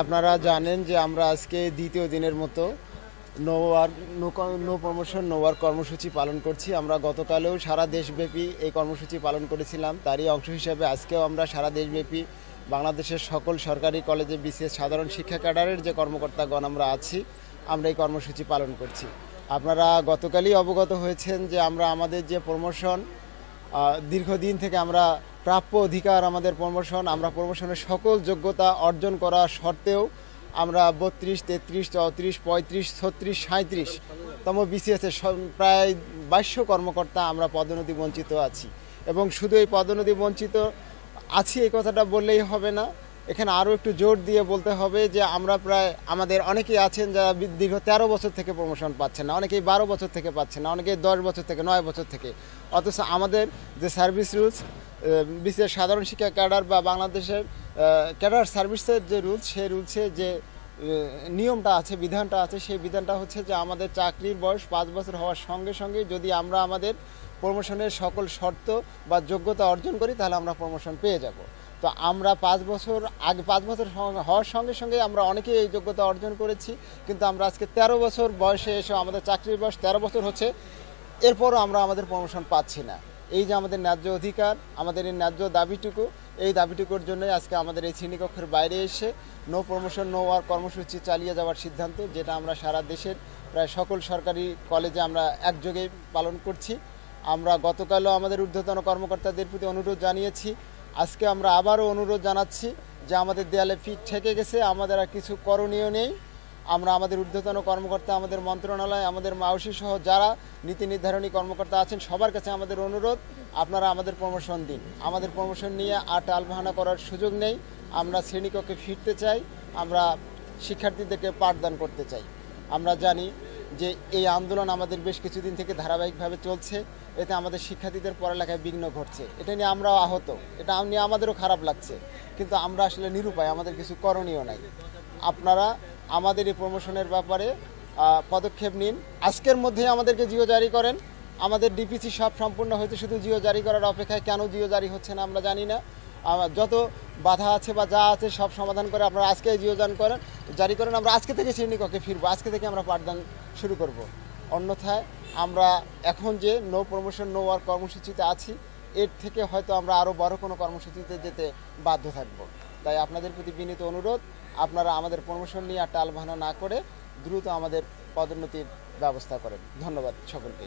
আপনারা জানেন যে আমরা আজকে দ্বিতীয় দিনের মতো no work no promotion no work কর্মসূচি পালন করছি। আমরা গতকালেও সারা দেশব্যাপী এই কর্মসূচি পালন করেছিলাম। তারই অংশ হিসেবে আজকেও আমরা সারা দেশব্যাপী বাংলাদেশের সকল সরকারি কলেজে বিসিএস সাধারণ শিক্ষা ক্যাডারের যে কর্মকর্তাগণ আমরা আছি, আমরা এই কর্মসূচি পালন করছি। আপনারা গতকালই অবগত হয়েছেন যে আমরা আমাদের যে প্রমোশন দীর্ঘদিন থেকে আমরা প্রাপ্য অধিকার, আমাদের প্রমোশন, আমরা প্রমোশনের সকল যোগ্যতা অর্জন করা সত্ত্বেও আমরা 32, 33, 34, 35, 36, 37তম বিসিএসের প্রায় 2200 কর্মকর্তা আমরা পদোন্নতি বঞ্চিত আছি। এবং শুধু এই পদোন্নতি বঞ্চিত আছি এই কথাটা বললেই হবে না, এখানে আরও একটু জোর দিয়ে বলতে হবে যে আমরা প্রায় আমাদের অনেকেই আছেন যারা দীর্ঘ 13 বছর থেকে প্রমোশন পাচ্ছেন না, অনেকেই 12 বছর থেকে পাচ্ছেন না, অনেকেই 10 বছর থেকে 9 বছর থেকে। অথচ আমাদের যে সার্ভিস রুলস, বিশেষ সাধারণ শিক্ষা ক্যাডার বা বাংলাদেশের ক্যাডার সার্ভিসের যে রুলস, সেই রুলসে যে নিয়মটা আছে, বিধানটা আছে, সেই বিধানটা হচ্ছে যে আমাদের চাকরির বয়স 5 বছর হওয়ার সঙ্গে সঙ্গে যদি আমরা আমাদের প্রমোশনের সকল শর্ত বা যোগ্যতা অর্জন করি তাহলে আমরা প্রমোশন পেয়ে যাব। তো আমরা 5 বছর হওয়ার সঙ্গে সঙ্গে আমরা অনেকেই এই যোগ্যতা অর্জন করেছি, কিন্তু আমরা আজকে 13 বছর বয়সে এসে, আমাদের চাকরির বয়স 13 বছর হচ্ছে, এরপরও আমরা আমাদের প্রমোশন পাচ্ছি না। এই যে আমাদের ন্যায্য অধিকার, আমাদের এই ন্যায্য দাবিটুকু, এই দাবিটুকুর জন্যই আজকে আমাদের এই শ্রেণীকক্ষের বাইরে এসে নো প্রমোশন নো ওয়ার্ক কর্মসূচি চালিয়ে যাওয়ার সিদ্ধান্ত, যেটা আমরা সারা দেশের প্রায় সকল সরকারি কলেজে আমরা একযোগে পালন করছি। আমরা গতকালও আমাদের ঊর্ধ্বতন কর্মকর্তাদের প্রতি অনুরোধ জানিয়েছি, আজকে আমরা আবারও অনুরোধ জানাচ্ছি যে আমাদের দেয়ালে পিঠ ঠেকে গেছে, আমাদের আর কিছু করণীয় নেই। আমরা আমাদের ঊর্ধ্বতন কর্মকর্তা, আমাদের মন্ত্রণালয়, আমাদের মাউসি সহ যারা নীতি নির্ধারণী কর্মকর্তা আছেন সবার কাছে আমাদের অনুরোধ, আপনারা আমাদের প্রমোশন দিন। আমাদের প্রমোশন নিয়ে আর টালবাহানা করার সুযোগ নেই। আমরা শ্রেণীকক্ষে ফিরতে চাই, আমরা শিক্ষার্থীদেরকে পাঠদান করতে চাই। আমরা জানি যে এই আন্দোলন আমাদের বেশ কিছুদিন থেকে ধারাবাহিকভাবে চলছে, এতে আমাদের শিক্ষার্থীদের পড়ালেখায় বিঘ্ন ঘটছে। এটা নিয়ে আমরাও আহত, এটা নিয়ে আমাদেরও খারাপ লাগছে, কিন্তু আমরা আসলে নিরুপায়, আমাদের কিছু করণীয় নাই। আপনারা আমাদের এই প্রমোশনের ব্যাপারে পদক্ষেপ নিন, আজকের মধ্যেই আমাদেরকে জিও জারি করেন। আমাদের ডিপিসি সব সম্পূর্ণ হয়েছে, শুধু জিও জারি করার অপেক্ষায়। কেন জিও জারি হচ্ছে না আমরা জানি না। যত বাধা আছে বা যা আছে সব সমাধান করে আপনারা আজকে জিও জারি করেন। আমরা আজকে থেকে শ্রেণীকক্ষে ফিরবো, আজকে থেকে আমরা পাঠদান শুরু করব। অন্যথায় আমরা এখন যে নো প্রমোশন নো ওয়ার্ক কর্মসূচিতে আছি, এর থেকে হয়তো আমরা আরও বড় কোনো কর্মসূচিতে যেতে বাধ্য থাকব। তাই আপনাদের প্রতি বিনীত অনুরোধ, আপনারা আমাদের প্রমোশন নিয়ে আর টালবাহানা না করে দ্রুত আমাদের পদোন্নতির ব্যবস্থা করেন। ধন্যবাদ সকলকে।